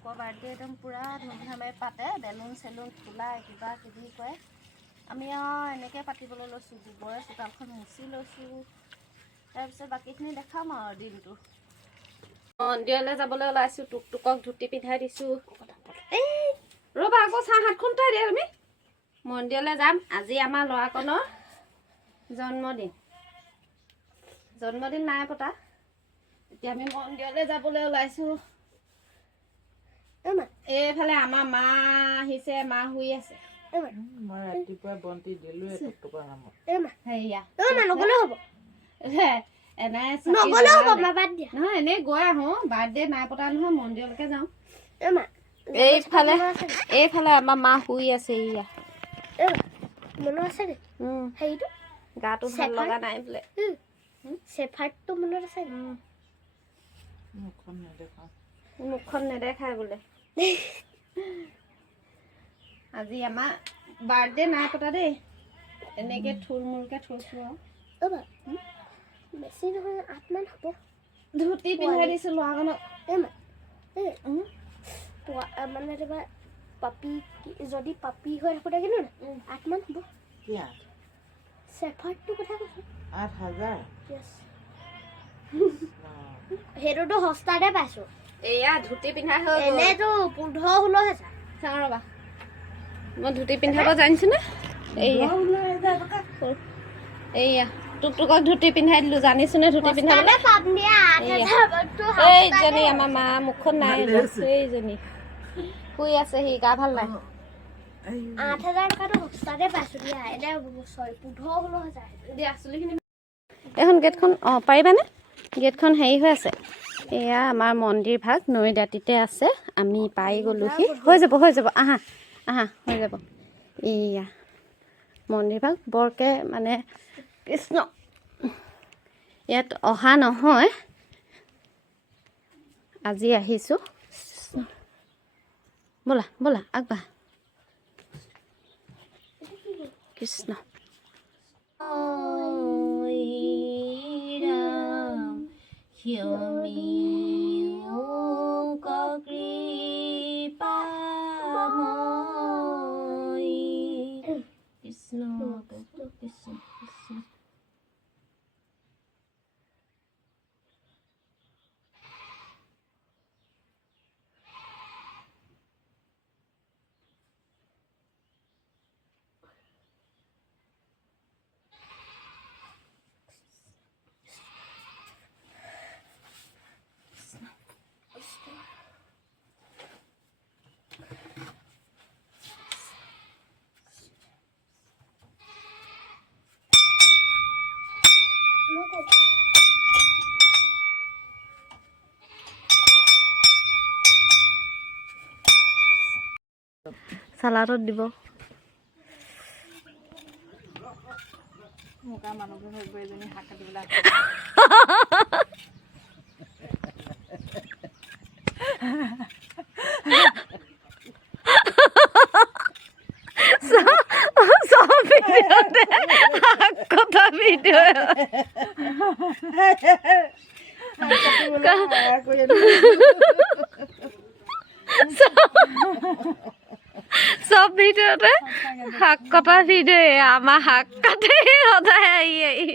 টুকৰ birthday একদম পূৰা ধুমধামে পাতে, বেলুন চেলুন ফুলাই কিবা কিবি কৰে। আমি আৰু এনেকৈ পাতিবলৈ লৈছোঁ, গোবৰে চোতালখন মুচি লৈছোঁ। তাৰপিছত বাকীখিনি দেখাম আৰু দিনটো। মন্দিৰলৈ যাবলৈ ওলাইছোঁ, টুকক ধুতি পিন্ধাই দিছোঁ। এই ৰ'বা আকৌ চাহ হাতখন উঠাই দিয়া তুমি। মন্দিৰলৈ যাম, আজি আমাৰ ল'ৰাকণৰ জন্মদিন নাই পতা। এতিয়া আমি মন্দিৰলৈ যাবলৈ ওলাইছোঁ। এইফালে আমাৰ মা আহিছে, মা শুই আছে। মই ৰাতিপুৱা বন্তি দিলোৱে টুকৰ নামত। সেয়া নগলেও হ'ব, নহয় এনেই গৈ আহোঁ। বাৰ্থডে নাই পতা নহয়, মন্দিৰলৈকে যাওঁ। এইফালে আমাৰ মা শুই আছে। ইয়া মনত আছে নে হেৰিটো? গাটো ভাল লগা নাই বোলে। চেফাৰ্টটো মনত আছে? মুখখন নেদেখাই বোলে। আজি আমাৰ বাৰ্থডে নাই পতা দেই, এনেকৈ থুলমূলকৈ থৈছোঁ আৰু। বেছি নহয় 8 মান হ'ব। ধুতি পিন্ধাই দিছোঁ ল'ৰাজনক। মানে তোমাৰ পাপি, যদি পাপি হৈ থাকোঁতে কিন্তু 8 মান হ'ব। চেফাৰ্টটো কথা কৈছোঁ। 8,000? সেইটোতো সস্তাতে পাইছোঁ। এয়া ধুতি পিন্ধাই হৈ এনেইতো 15-16 হেজাৰ। চাওঁ ৰ'বা, মই ধুতি পিন্ধাব জানিছোঁনে? এইয়া টুকক ধুতি পিন্ধাই দিলোঁ। জানিছোঁনে ধুতি পিন্ধাবলৈ? এইজনী আমাৰ মা মুখখন নাই, এইজনী শুই আছে, সি গা ভাল নাই। 8,000 টকাটো সস্তাতে পাইছোঁ দিয়া। এনে 15-16 হেজাৰ দিয়া চুলিখিনি। এইখন গেটখন পাৰিবানে? গেটখন হেৰি হৈ আছে। এয়া আমাৰ মন্দিৰ ভাগ নৈ দাঁতিতে আছে। আমি পাই গ'লোহি। হৈ যাব আহা হৈ যাব। এয়া মন্দিৰ ভাগ বৰকৈ মানে কৃষ্ণ ইয়াত অহা নহয়, আজি আহিছোঁ। ব'লা আগবাঢ়া। কৃষ্ণ কৃষ্ণ। চালাডত দিব। কথা ভিডিঅ' চব ভিডিঅ'তে শাক কটা ভিডিঅ'। আমাৰ শাক কাটি সদায় আহি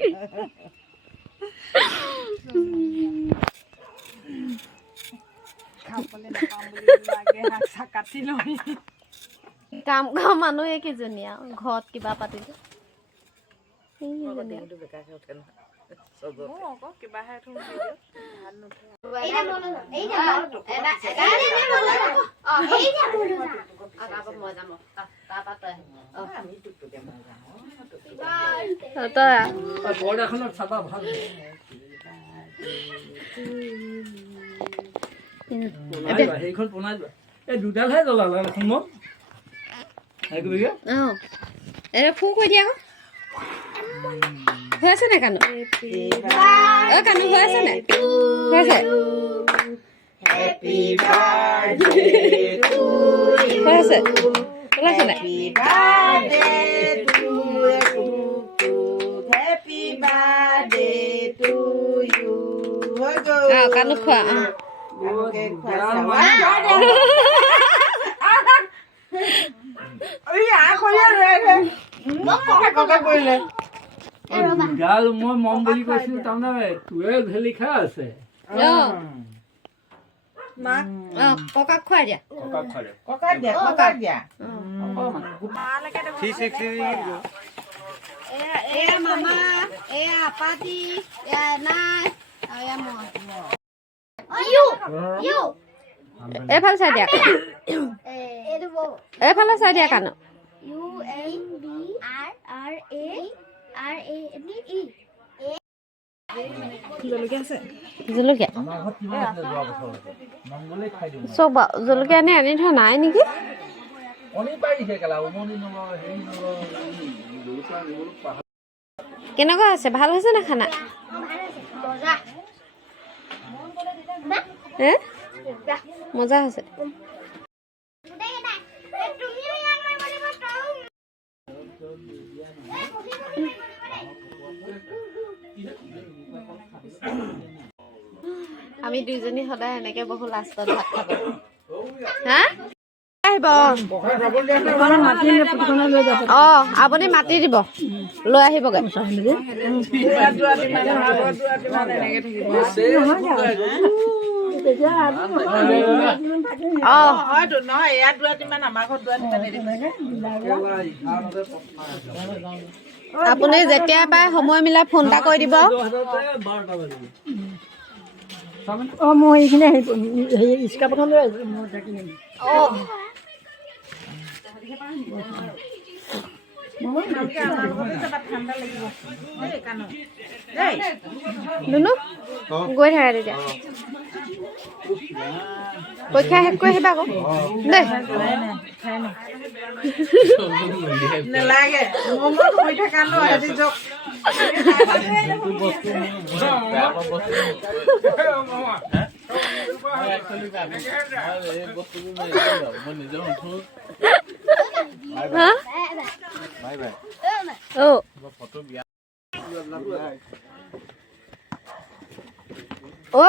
কাম কৰা মানুহ এইকেইজনী আৰু ঘৰত কিবা পাতিলে দুডালহে জ্বলালে মই ফু কৈ দিয়া আকৌ। হৈ আছে নাই কাণু? কাণু হৈ আছে নাই? হৈছে ওলাইছে নাই? কাণু খোৱা গাল মই মম বুলি কৈছিলো তাৰমানে তোৱে ভেলি খাই আছে ককাক খুৱাই দিয়া এয়া মামা এয়া আপাতি এয়া নাই আৰু এয়া মই এইফালে চাই দিয়া এইফালে চাই দিয়া কানো জলকীয়া চব জলকীয়া আনি থোৱা নাই নেকি কেনেকুৱা আছে ভাল হৈছে না খানা মজা হৈছে আমি দুইজনী সদায় এনেকে বহু লাষ্টত ভাত খাব হা আহিব আপুনি মাতি দিব লৈ আহিবগৈ আপুনি যেতিয়া পায় সময় মিলাই ফোন এটা কৰি দিব মই এইখিনি হেৰি স্কাৰ্প এখন লৈ আহিছোঁ মই থাকি নিম নুনু গৈ থাকা তেতিয়া পৰীক্ষা শেষ কৰি আহিবা আকৌ দেই নালাগে মই থকা ন আজি জক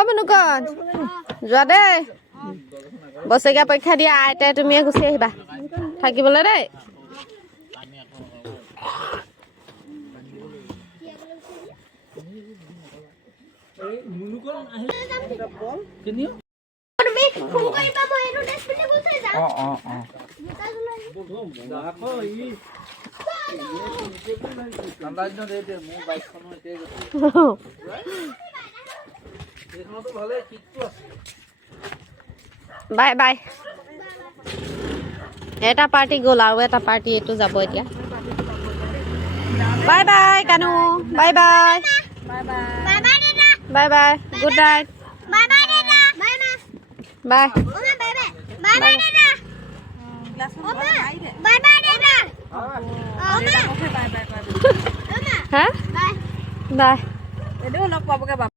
মনুকন যোৱা দেই বছৰীয়া পৰীক্ষা দিয়া আইতাই তুমিয়ে গুচি আহিবা থাকিবলৈ দেই বাই বাই এটা পাৰ্টি গ'ল আৰু এটা পাৰ্টি এইটো যাব এতিয়া bye bye Kanu bye bye bye bye good night bye হা বাই লগ পাবগে